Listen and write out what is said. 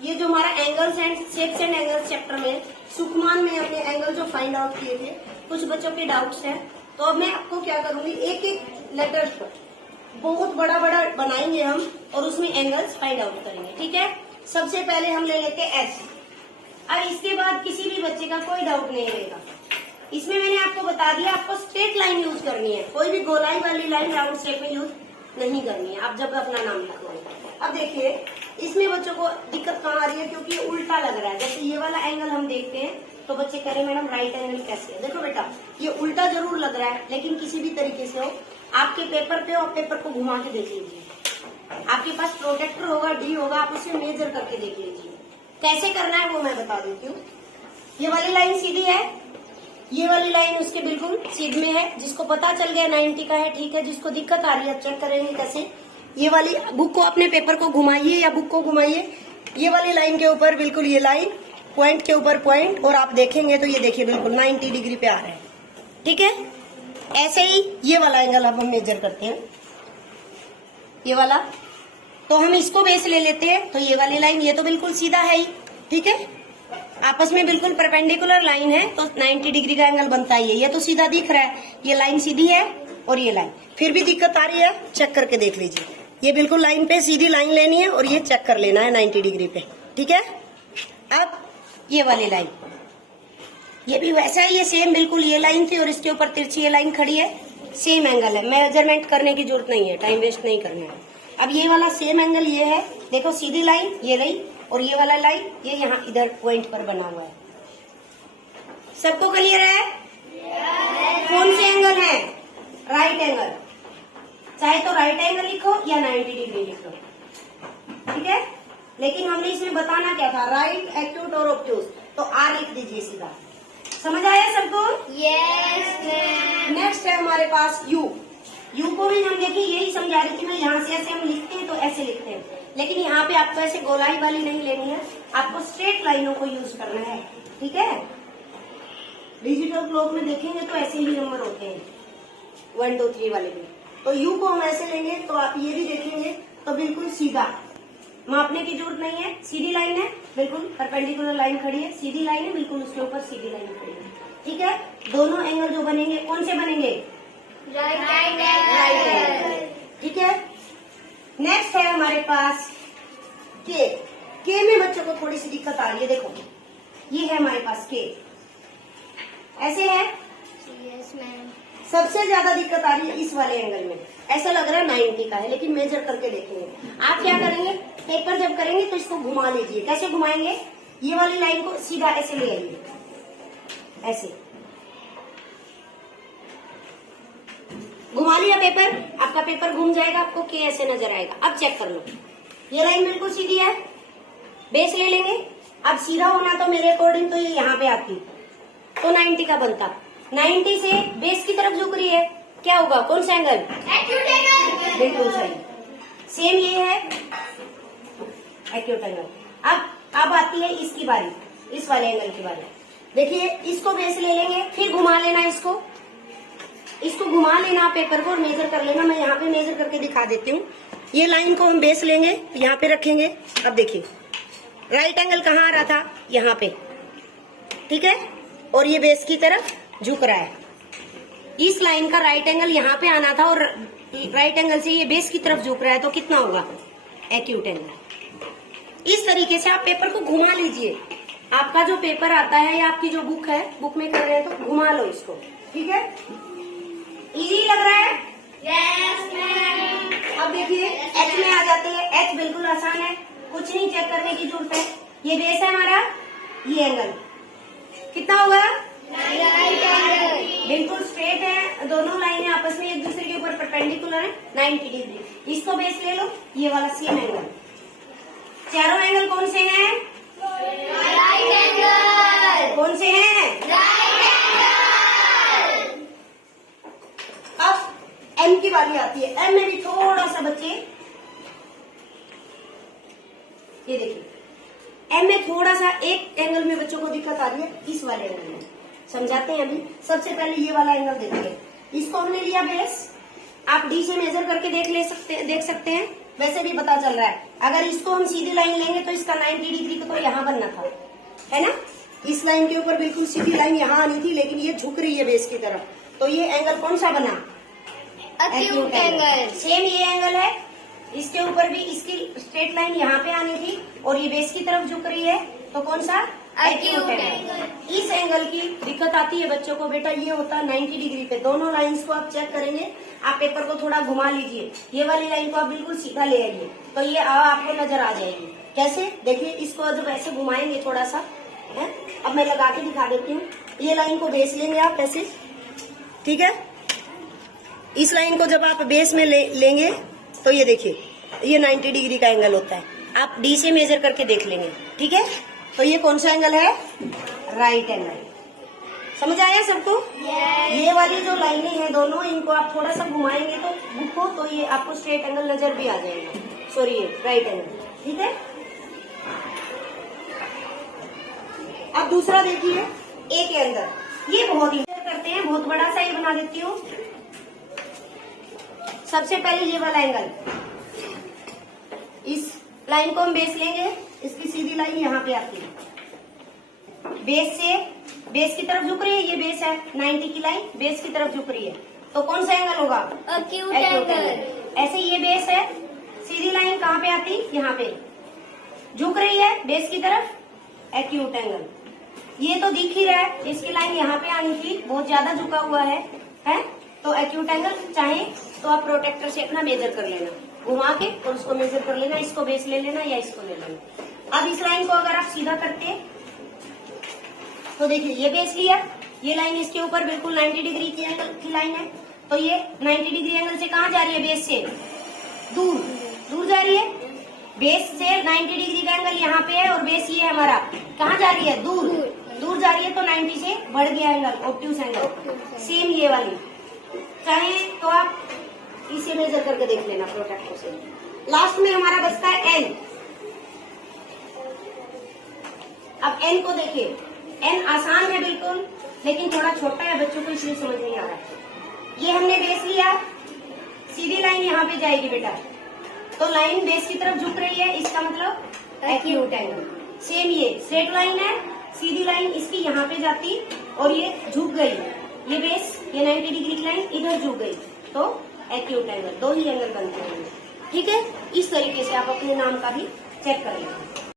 ये जो हमारा angles and shapes and angles chapter में सुकुमान में हमने एंगल जो फाइंड आउट किए थे, कुछ बच्चों के डाउट्स हैं, तो अब मैं आपको क्या करूंगी, एक एक लेटर्स पर बहुत बड़ा बड़ा बनाएंगे हम और उसमें एंगल्स फाइंड आउट करेंगे। ठीक है, सबसे पहले हम ले लेते हैं एस। अब इसके बाद किसी भी बच्चे का कोई डाउट नहीं रहेगा। इसमें मैंने आपको बता दिया, आपको स्ट्रेट लाइन यूज करनी है, कोई भी गोलाई वाली लाइन राउंड शेप में यूज नहीं करनी है आप जब अपना नाम लिखोगे। अब देखिए इसमें बच्चों को दिक्कत कहाँ आ रही है, क्योंकि ये उल्टा लग रहा है। जैसे ये वाला एंगल हम देखते हैं तो बच्चे कह रहे हैं मैडम राइट एंगल कैसे है। देखो बेटा ये उल्टा जरूर लग रहा है, लेकिन किसी भी तरीके से हो, आपके पेपर पे और पेपर को घुमा के देख लीजिए। आपके पास प्रोटेक्टर होगा, डी होगा, आप उसे मेजर करके देख लीजिए। कैसे करना है वो मैं बता देती हूँ। ये वाली लाइन सीधी है, ये वाली लाइन उसके बिल्कुल सीध में है। जिसको पता चल गया 90 का है ठीक है, जिसको दिक्कत आ रही है चेक करेंगे कैसे। ये वाली बुक को अपने पेपर को घुमाइए या बुक को घुमाइए, ये वाली लाइन के ऊपर बिल्कुल ये लाइन, पॉइंट के ऊपर पॉइंट, और आप देखेंगे तो ये देखिए बिल्कुल 90 डिग्री पे आ रहा है। ठीक है, ऐसे ही ये वाला एंगल अब हम मेजर करते हैं, ये वाला। तो हम इसको बेस ले लेते हैं, तो ये वाली लाइन ये तो बिल्कुल सीधा है ही। ठीक है, आपस में बिल्कुल परपेंडिकुलर लाइन है तो 90 डिग्री का एंगल बनता ही है। ये तो सीधा दिख रहा है, ये लाइन सीधी है और ये लाइन। फिर भी दिक्कत आ रही है, चेक करके देख लीजिए। ये बिल्कुल लाइन पे सीधी लाइन लेनी है और ये चेक कर लेना है 90 डिग्री पे। ठीक है, अब ये वाली लाइन, ये भी वैसा ही है सेम, बिल्कुल ये लाइन थी और इसके ऊपर तिरछी ये लाइन खड़ी है, सेम एंगल है। मेजरमेंट करने की जरूरत नहीं है, टाइम वेस्ट नहीं करना है। अब ये वाला सेम एंगल ये है, देखो सीधी लाइन ये रही और ये वाला लाइन ये यहाँ इधर पॉइंट पर बना हुआ है। सबको क्लियर है? कौन से एंगल है? राइट एंगल, चाहे तो राइट एंगल लिखो या 90 डिग्री लिखो। ठीक है, लेकिन हमने इसमें बताना क्या था, राइट, एक्यूट और ऑब्ट्यूज, तो आर लिख दीजिए सीधा। समझ आया सबको? यस। नेक्स्ट है हमारे पास यू। यू को भी हम देखिए यही समझा रही थी मैं, यहाँ से ऐसे हम लिखते हैं तो ऐसे लिखते हैं, लेकिन यहाँ पे आपको ऐसे गोलाई वाली नहीं लेनी है, आपको स्ट्रेट लाइनों को यूज करना है। ठीक है, डिजिटल क्लॉक में देखेंगे तो ऐसे ही नंबर होते हैं 1 2 3 वाले भी। तो यू को हम ऐसे लेंगे तो आप ये भी देखेंगे तो बिल्कुल सीधा, मापने की जरूरत नहीं है, सीधी लाइन है, बिल्कुल परपेंडिकुलर लाइन खड़ी है, सीधी लाइन है, बिल्कुल उसके ऊपर सीधी लाइन खड़ी है। ठीक है, दोनों एंगल जो बनेंगे कौन से बनेंगे? Right angle. ठीक है, नेक्स्ट है हमारे पास के। के में बच्चों को थोड़ी सी दिक्कत आ रही है, देखो ये है हमारे पास के, ऐसे है। Yes ma'am. सबसे ज्यादा दिक्कत आ रही है इस वाले एंगल में, ऐसा लग रहा है 90 का है, लेकिन मेजर करके देखेंगे। आप क्या करेंगे, पेपर जब करेंगे तो इसको घुमा लीजिए। कैसे घुमाएंगे? ये वाली लाइन को सीधा ऐसे ले आइए, ऐसे घुमा लिया पेपर, आपका पेपर घूम जाएगा, आपको के ऐसे नजर आएगा। अब चेक कर लो, ये लाइन बिल्कुल सीधी है, बेस ले लेंगे। अब सीधा होना तो मेरे अकॉर्डिंग तो ये यहाँ पे आती तो 90 का बनता, 90 से बेस की तरफ झुक रही है, क्या होगा, कौन सा एंगल? Acute angle. बिल्कुल सही, सेम ये है एक्यूट एंगल। अब आती है इसकी बारी, इस वाले एंगल की बारी। देखिए इसको बेस ले लेंगे, फिर घुमा लेना इसको घुमा लेना पेपर को और मेजर कर लेना। मैं यहाँ पे मेजर करके दिखा देती हूँ। ये लाइन को हम बेस लेंगे, यहाँ पे रखेंगे। अब देखिए राइट एंगल कहाँ आ रहा था, यहाँ पे। ठीक है, और ये बेस की तरफ झुक रहा है। इस लाइन का राइट एंगल यहाँ पे आना था और राइट एंगल से ये बेस की तरफ झुक रहा है, तो कितना होगा? Acute angle. इस तरीके से आप पेपर को घुमा लीजिए। आपका जो पेपर आता है या आपकी जो बुक है, बुक में कर रहे हैं तो घुमा लो इसको। ठीक है, इजी लग रहा है? Yes ma'am. अब देखिए एच में आ जाते हैं। एच बिल्कुल आसान है, कुछ नहीं चेक करने की जरूरत है। ये बेस है हमारा, ये एंगल कितना होगा? Right angle. बिल्कुल स्ट्रेट है, दोनों लाइनें आपस में एक दूसरे के ऊपर परपेंडिकुलर है 90 डिग्री। इसको बेस ले लो, ये वाला सेम एंगल। चारों एंगल कौन से हैं? Right angle. कौन से हैं? Right angle. अब एम की बारी आती है। एम में भी थोड़ा सा बच्चे, ये देखिए एम में थोड़ा सा एक एंगल में बच्चों को दिक्कत आ रही है, इस वाले एंगल में। समझाते हैं अभी। सबसे पहले ये वाला एंगल देखिए, इसको हमने लिया बेस। आप डी से मेजर करके देख सकते हैं। वैसे भी पता चल रहा है। अगर इसको हम सीधी लाइन लेंगे तो इसका 90 डिग्री तो यहाँ बनना था, है ना। इस लाइन के ऊपर बिल्कुल सीधी लाइन यहाँ आनी थी, लेकिन ये झुक रही है बेस की तरफ, तो ये एंगल कौन सा बना? Acute angle. सेम ये एंगल है, इसके ऊपर भी इसकी स्ट्रेट लाइन यहाँ पे आनी थी और ये बेस की तरफ झुक रही है, तो कौन सा? Acute angle. इस एंगल की दिक्कत आती है बच्चों को, बेटा ये होता है 90 डिग्री पे। दोनों लाइंस को आप चेक करेंगे, आप पेपर को थोड़ा घुमा लीजिए, ये वाली लाइन को आप बिल्कुल सीधा ले आइए, तो ये आपको नजर आ जाएगी। कैसे? देखिए, इसको जब ऐसे घुमाएंगे थोड़ा सा है, अब मैं लगा के दिखा देती हूँ। ये लाइन को बेस लेंगे आप ऐसे, ठीक है। इस लाइन को जब आप बेस में लेंगे तो ये देखिए, ये 90 डिग्री का एंगल होता है। आप डी से मेजर करके देख लेंगे, ठीक है। तो ये कौन सा एंगल है? Right angle. समझ आया सबको? ये वाली जो लाइनें हैं दोनों, इनको आप थोड़ा सा घुमाएंगे तो बुक को, तो ये आपको स्ट्रेट एंगल नजर भी आ जाएगा। सॉरी, ये राइट एंगल, ठीक है। अब दूसरा देखिए, ए के अंदर ये बहुत ही करते हैं, बहुत बड़ा सा ये बना देती हूँ। सबसे पहले ये वाला एंगल, इस लाइन को हम बेस लेंगे, इसकी सीधी लाइन यहाँ पे आती है, बेस से बेस की तरफ झुक रही है, ये बेस है, 90 की लाइन बेस की तरफ झुक रही है, तो कौन सा एंगल होगा? Acute angle. ऐसे ये बेस है, सीधी लाइन कहाँ पे आती? यहाँ पे झुक रही है बेस की तरफ, एक्यूट एंगल। ये तो दिख ही रहा है, इसकी लाइन यहाँ पे आनी थी, बहुत ज्यादा झुका हुआ है तो एक्यूट एंगल। चाहे तो आप प्रोटेक्टर से अपना मेजर कर लेना, घुमा के, और उसको मेजर कर लेना, इसको बेस ले लेना या इसको ले लेना। अब इस लाइन को अगर आप सीधा करते तो देखिए, ये बेस लिया, ये लाइन इसके ऊपर बिल्कुल 90 डिग्री की एंगल की लाइन है, तो ये 90 डिग्री एंगल से कहाँ जा रही है? बेस से दूर, दूर जा रही है। बेस से 90 डिग्री का एंगल यहाँ पे है और बेस ये हमारा कहाँ जा रही है? दूर, दूर जा रही है, तो 90 से बढ़ गया एंगल, ऑब्ट्यूस एंगल। सेम ये वाली, चाहे तो आप इसे मेजर करके देख लेना प्रोटेक्टर से। लास्ट में हमारा बचता है एन। अब एन को देखिए, एन आसान है बिल्कुल, लेकिन थोड़ा छोटा है बच्चों को, इसलिए समझ नहीं आ रहा। ये हमने बेस लिया, सीधी लाइन यहाँ पे जाएगी बेटा, तो लाइन बेस की तरफ झुक रही है, इसका मतलब एक्यूट एंगल। सेम ये स्ट्रेट लाइन है, सीधी लाइन इसकी यहाँ पे जाती और ये झुक गई, ये बेस, ये 90 डिग्री की लाइन इधर झुक गई, तो एक्यूट एंगल। दो ही एंगल बनते हैं, ठीक है। इस तरीके से आप अपने नाम का भी चेक कर लेंगे।